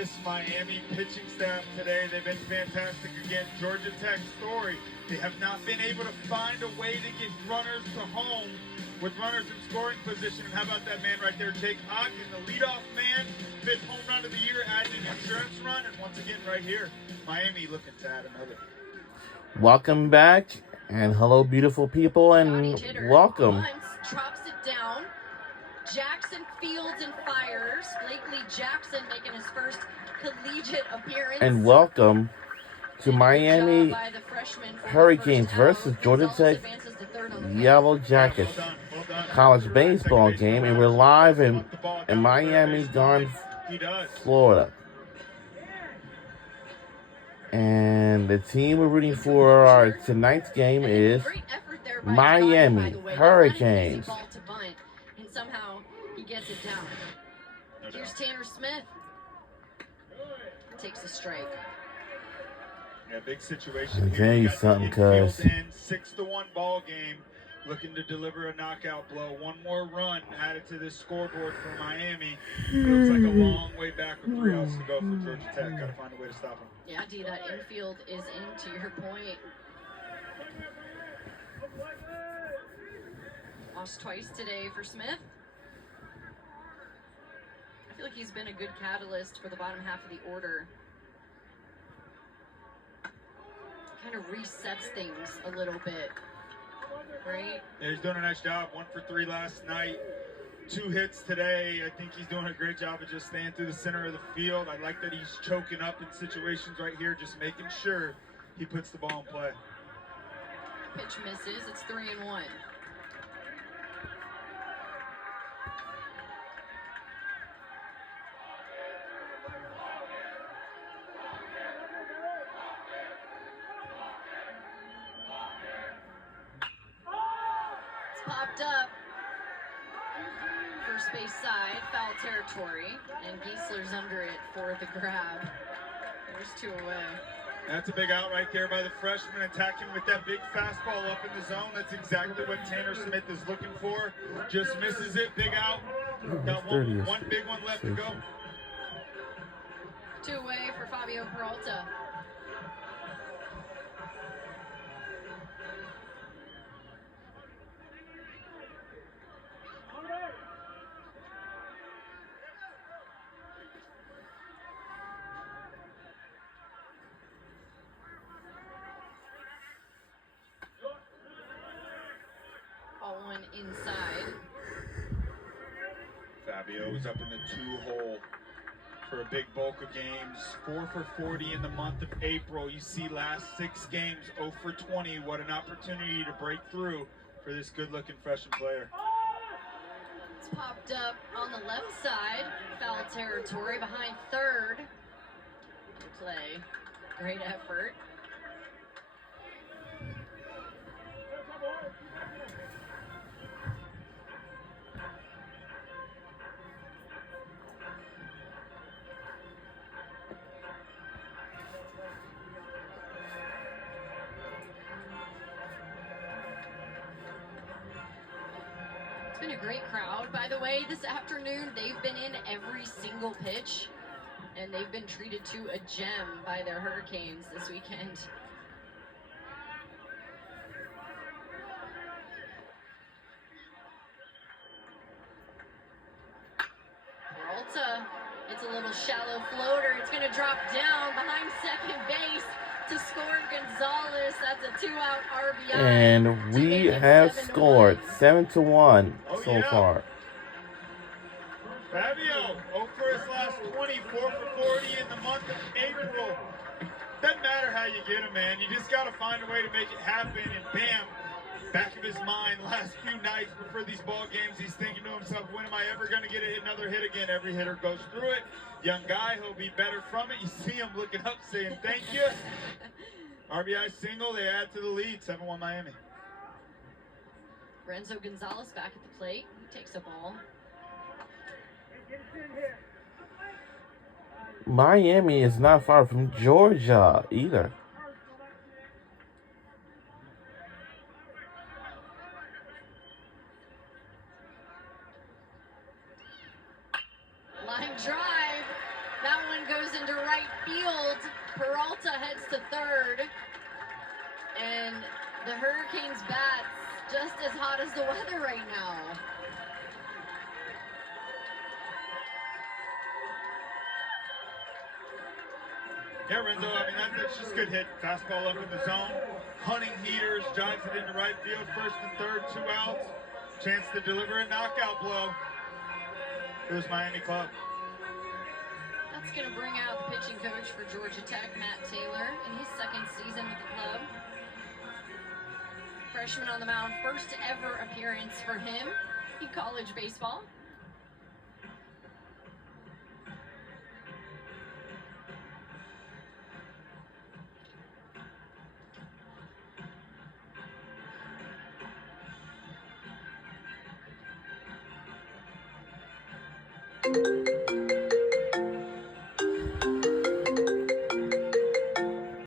This Miami pitching staff today, they've been fantastic again. Georgia Tech story, they have not been able to find a way to get runners to home with runners in scoring position. And how about that man right there, Jake Ogden, the leadoff man, 5th home run of the year, adding an insurance run. And once again, right here, Miami looking to add another. Welcome back, and hello, beautiful people, and welcome. Drops it down. Jackson fields and fires. Blakely Jackson making his first collegiate appearance. And welcome to Miami Hurricanes versus Georgia Tech Yellow Jackets college baseball game, and we're live in Miami, Florida. And the team we're rooting for our tonight's game is Miami Hurricanes. And somehow he gets it down. Here's Tanner Smith. Takes a strike. Yeah, big situation. I'll tell you something, cuz 6-1 ball game. Looking to deliver a knockout blow. One more run added to this scoreboard for Miami. Looks like a long way back with 3 outs to go for Georgia Tech. Got to find a way to stop them. Yeah, D, that infield is in, to your point. Lost twice today for Smith. I feel like he's been a good catalyst for the bottom half of the order. Kind of resets things a little bit. Right? Yeah, he's doing a nice job. 1 for 3 last night. 2 hits today. I think he's doing a great job of just staying through the center of the field. I like that he's choking up in situations right here, just making sure he puts the ball in play. Pitch misses. It's 3-1. Popped up. First base side, foul territory, and Giesler's under it for the grab. There's 2 away. That's a big out right there by the freshman, attacking with that big fastball up in the zone. That's exactly what Tanner Smith is looking for. Just misses it, big out. Got one big one left to go. 2 away for Fabio Peralta. One inside. Fabio is up in the 2-hole for a big bulk of games. 4 for 40 in the month of April. You see last 6 games, 0 for 20. What an opportunity to break through for this good-looking freshman player. It's popped up on the left side. Foul territory behind third. Play. Great effort. Been a great crowd, by the way, this afternoon. They've been in every single pitch, and they've been treated to a gem by their Hurricanes this weekend. Peralta, it's a little shallow floater. It's going to drop down behind second base to score Gonzalez. That's a 2-out RBI. And we have scored 7-1 so far. Fabio, 0 for his last 20, 4 for 40 in the month of April. Doesn't matter how you get him, man. You just got to find a way to make it happen. And bam, back of his mind, last few nights before these ball games, he's thinking to himself, when am I ever going to get another hit again? Every hitter goes through it. Young guy, he'll be better from it. You see him looking up saying thank you. RBI single, they add to the lead, 7-1 Miami. Renzo Gonzalez back at the plate. He takes a ball. Miami is not far from Georgia either. Line drive. That one goes field. Peralta heads to third. And the Hurricanes bats just as hot as the weather right now. Yeah, Renzo, I mean, that's just a good hit. Fastball up in the zone. Hunting heaters, drives it into right field. First and third, 2 outs. Chance to deliver a knockout blow. It was Miami Club. That's going to bring out the pitching coach for Georgia Tech, Matt Taylor, in his second season with the club. Freshman on the mound, first ever appearance for him in college baseball.